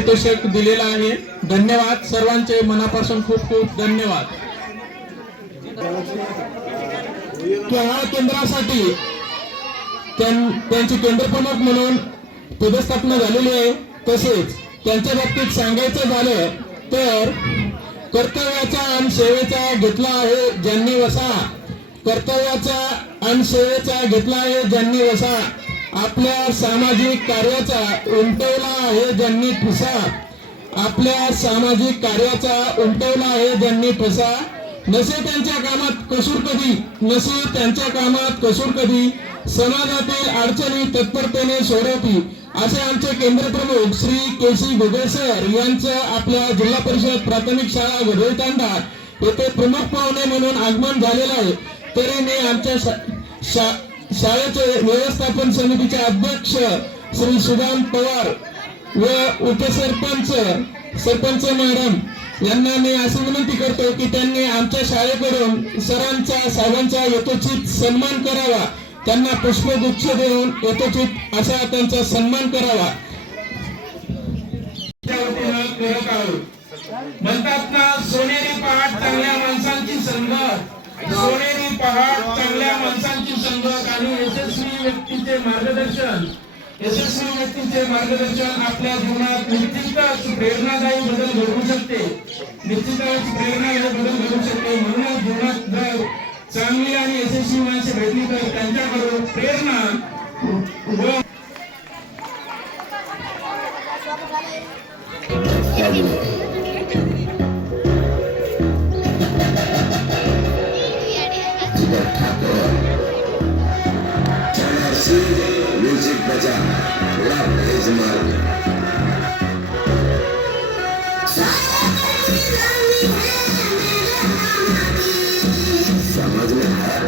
पारितोषिक दिलेला आहे। धन्यवाद सर्वांचे मनापासून खूप खूप धन्यवाद। या केंद्रासाठी त्यांची केंद्र प्रमुख म्हणून पदस्थापना झालेली आहे। तसेच त्यांच्या बाबतीत सांगायचं झालं तर कर्तव्याचा आणि सेवेचा घेतला आहे ज्यांनी वसा, कर्तव्याचा आणि सेवेचा घेतला आहे ज्यांनी वसा, आपल्या सामाजिक कार्याचा उमटवला आहे ज्यांनी ठसा, आपल्या सामाजिक कार्याचा उमटवला आहे ज्यांनी ठसा, नसे त्यांच्या कामात कसूर कधी, नसे त्यांच्या कामात कसूर कधी, समाजातील अडचणी तत्परतेने सोडवती, असे आमचे केंद्र प्रमुख श्री केसी घुगे सर यांचं आपल्या जिल्हा परिषद प्राथमिक शाळा घोडतांडा येथे प्रमुख पाहुणे म्हणून आगमन झालेलं आहे। तरी मी आमच्या शाळेचे व्यवस्थापन समितीचे अध्यक्ष श्री सुदाम पवार व उपसरपंच मॅडम यांना मी अशी विनंती करतो की त्यांनी आमच्या शाळेकडून सरांचा साहेबांचा यथोचित सन्मान करावा, त्यांना पुष्पगुच्छ देऊन यथोचित असा त्यांचा सन्मान करावा। म्हणतात ना, सोनेरी पहाट चांगल्या माणसांची संगत, सोनेरी पहाट चांगल्या माणसांची संगत आणि यशस्वी व्यक्तीचे मार्गदर्शन आपल्या जीवनात निश्चितच प्रेरणादायी बदल घडवू शकते, निश्चितच प्रेरणादायी बदल घडवू शकते। म्हणूनच जीवनात जर चांगली आणि यशस्वी माणसे भेटली तर त्यांच्याकडून प्रेरणा व म्यूजिक बजा थोड़ा भेज मार समझ में आया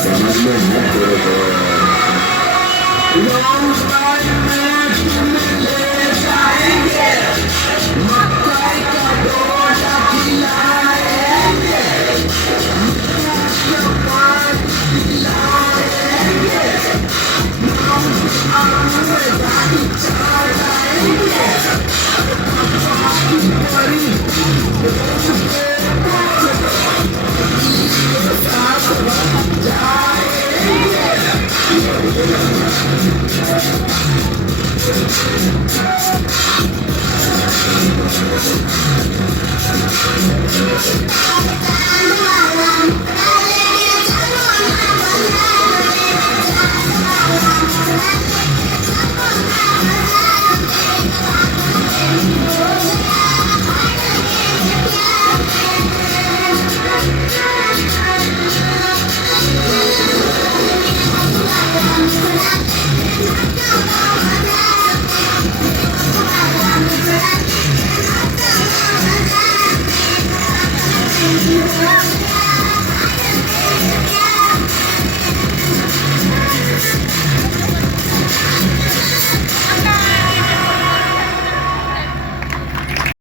समझ में मत Thank you.